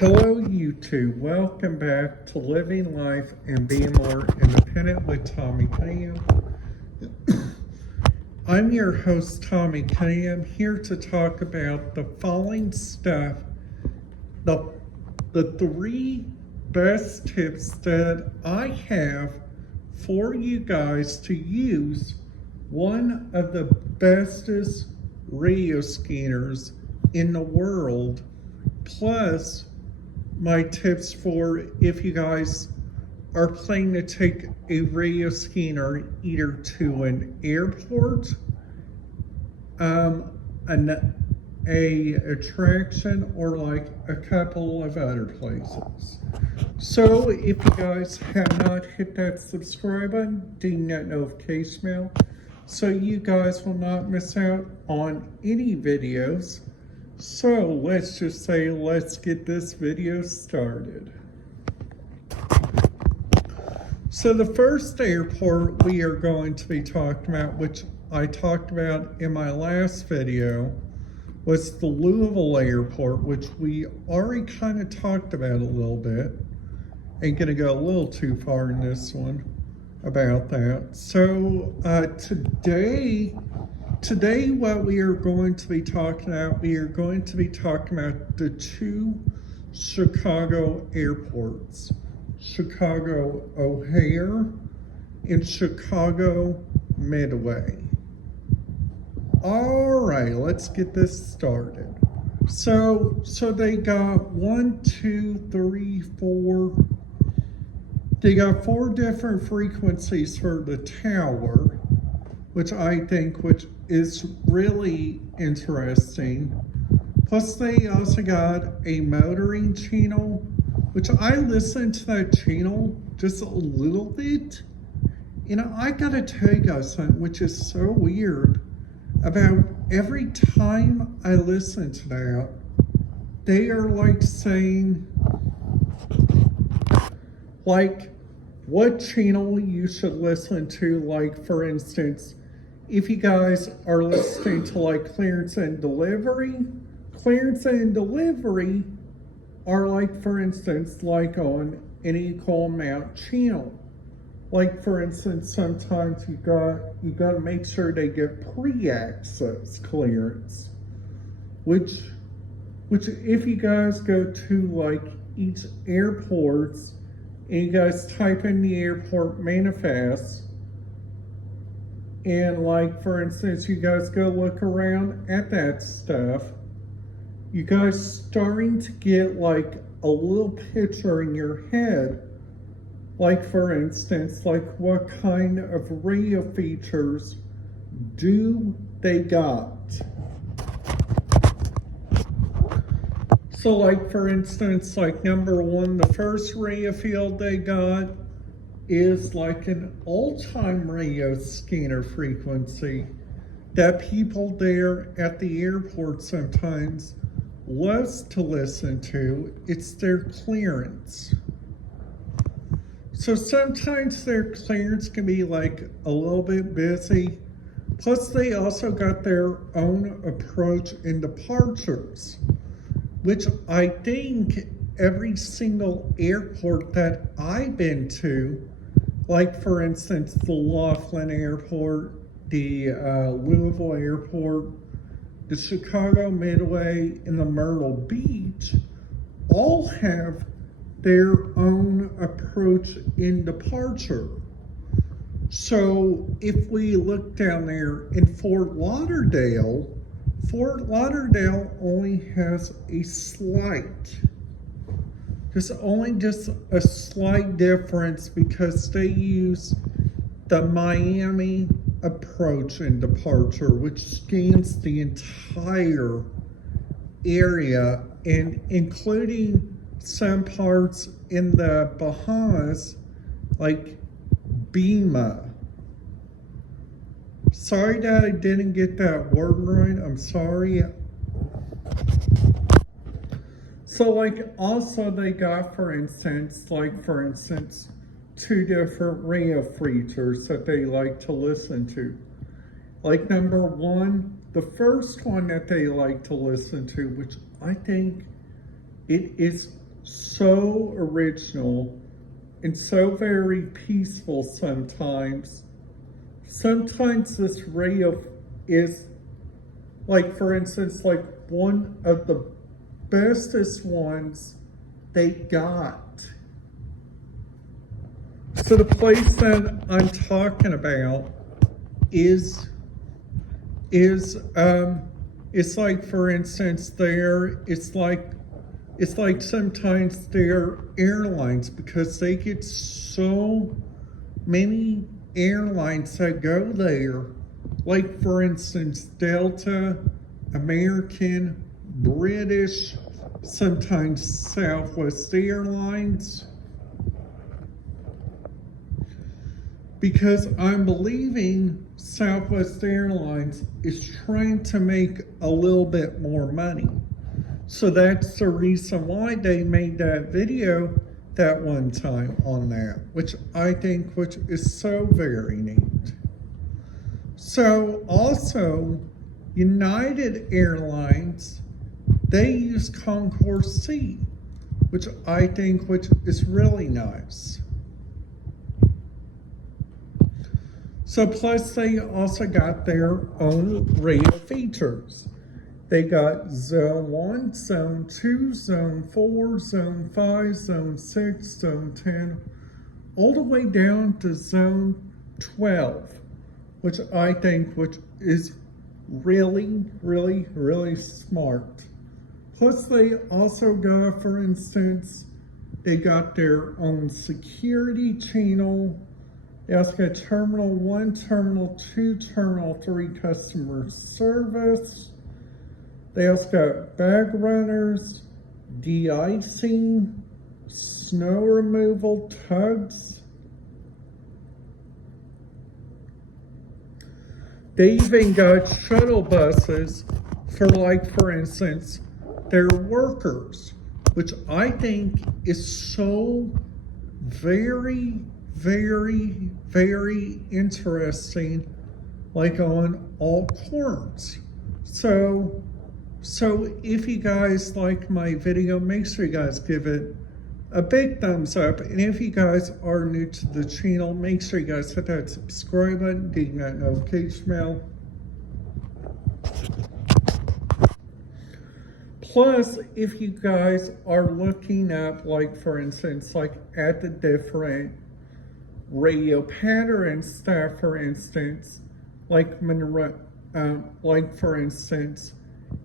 Hello, YouTube. Welcome back to Living Life and Being More Independent with Tommy Cunningham. I'm your host, Tommy Cunningham, here to talk about the following stuff, the three best tips that I have for you guys to use one of the bestest radio scanners in the world, plus my tips for if you guys are planning to take a radio scanner either to an airport, a attraction, or like a couple of other places. So if you guys have not hit that subscribe button, ding that notification bell, so you guys will not miss out on any videos. So let's just say, let's get this video started. So the first airport we are going to be talking about, which I talked about in my last video, was the Louisville Airport, which we already kind of talked about a little bit. Ain't gonna go a little too far in this one about that. So Today, what we are going to be talking about, we are going to be talking about the two Chicago airports, Chicago O'Hare and Chicago Midway. All right, let's get this started. So they got they got four different frequencies for the tower, which I think is really interesting. Plus they also got a motoring channel, which I listened to that channel just a little bit. And I gotta tell you guys something, which is so weird, about every time I listen to that, they are like saying, like, what channel you should listen to. Like, for instance, if you guys are listening to like clearance and delivery are like, for instance, like on an equal amount channel. Like, for instance, sometimes you got to make sure they get pre-access clearance, which if you guys go to like each airports and you guys type in the airport manifest, and like, for instance, you guys go look around at that stuff, you guys starting to get like a little picture in your head. Like, for instance, like what kind of radio features do they got? So like, for instance, like number one, the first radio field they got is like an old-time radio scanner frequency that people there at the airport sometimes loves to listen to. It's their clearance. So sometimes their clearance can be like a little bit busy. Plus they also got their own approach and departures, which I think every single airport that I've been to, like, for instance, the Laughlin Airport, the Louisville Airport, the Chicago Midway, and the Myrtle Beach, all have their own approach in departure. So if we look down there in Fort Lauderdale only has a slight, just a slight difference, because they use the Miami approach and departure, which scans the entire area, and including some parts in the Bahamas, like Bima. Sorry that I didn't get that word right. I'm sorry. So like, also they got, for instance, two different radio features that they like to listen to. Like number one, the first one that they like to listen to, which I think it is so original and so very peaceful sometimes. Sometimes this radio is, like, for instance, like one of the bestest ones they got. So the place that I'm talking about is it's like, for instance, it's like sometimes they're airlines, because they get so many airlines that go there. Like, for instance, Delta, American, British, sometimes Southwest Airlines. Because I'm believing Southwest Airlines is trying to make a little bit more money. So that's the reason why they made that video that one time on that, which I think which is so very neat. So also, United Airlines, they use Concourse C, which I think which is really nice. So plus they also got their own radio features. They got Zone 1, Zone 2, Zone 4, Zone 5, Zone 6, Zone 10, all the way down to Zone 12, which I think which is really, really, really smart. Plus they also got, for instance, they got their own security channel. They also got Terminal 1, Terminal 2, Terminal 3 customer service. They also got bag runners, de-icing, snow removal, tugs. They even got shuttle buses for, like, for instance, their workers, which I think is so very, very, very interesting, like on all corners. So if you guys like my video, make sure you guys give it a big thumbs up. And if you guys are new to the channel, make sure you guys hit that subscribe button, ding that notification bell. Plus, if you guys are looking up, like, for instance, like at the different radio pattern stuff, for instance, like Monroe, like for instance,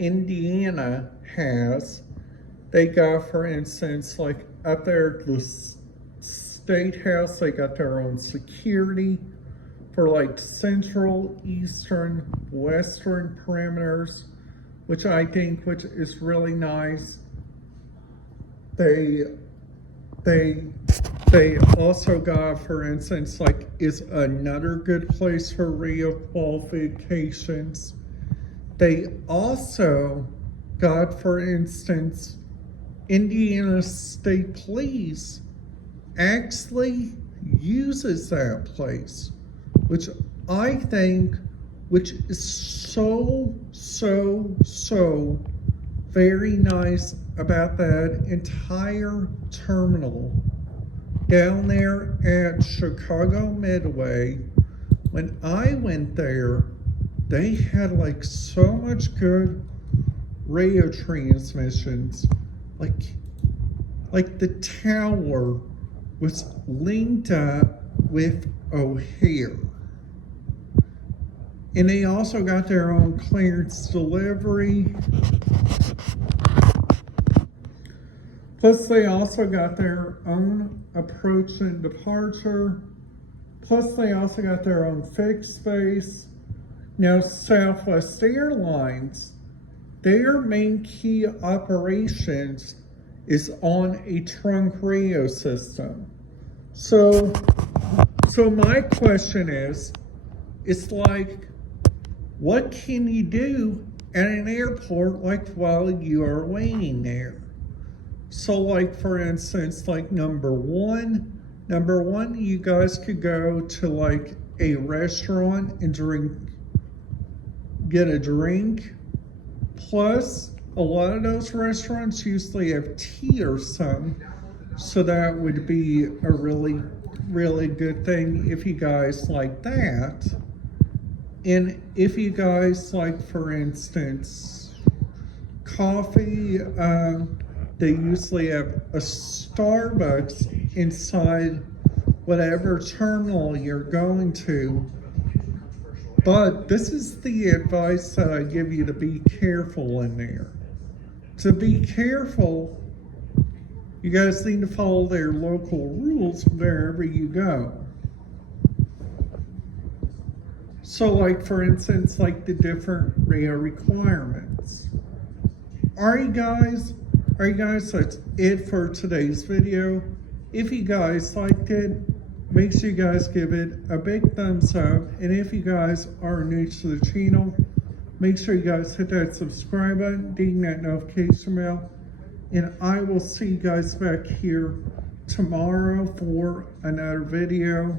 Indiana has, they got, for instance, like up there at the State House, they got their own security for like central, eastern, western perimeters, which I think which is really nice. They also got, for instance, like, is another good place for radio qualifications. They also got, for instance, Indiana State Police actually uses that place, which I think, which is so very nice about that entire terminal down there at Chicago Midway. When I went there, they had like so much good radio transmissions. Like the tower was linked up with O'Hare. And they also got their own clearance delivery. Plus they also got their own approach and departure. Plus they also got their own fixed space. Now Southwest Airlines, their main key operations is on a trunk radio system. So my question is, it's like, what can you do at an airport like while you are waiting there? So like, for instance, like number one, you guys could go to like a restaurant and get a drink. Plus, A lot of those restaurants usually have tea or something, so that would be a really, really good thing if you guys like that. And if you guys like, for instance, coffee, they usually have a Starbucks inside whatever terminal you're going to. But this is the advice that I give you, to be careful in there. To be careful, you guys need to follow their local rules wherever you go. So like, for instance, like the different RIA requirements. Alright guys, that's it for today's video. If you guys liked it, make sure you guys give it a big thumbs up. And if you guys are new to the channel, make sure you guys hit that subscribe button, ding that notification bell. And I will see you guys back here tomorrow for another video.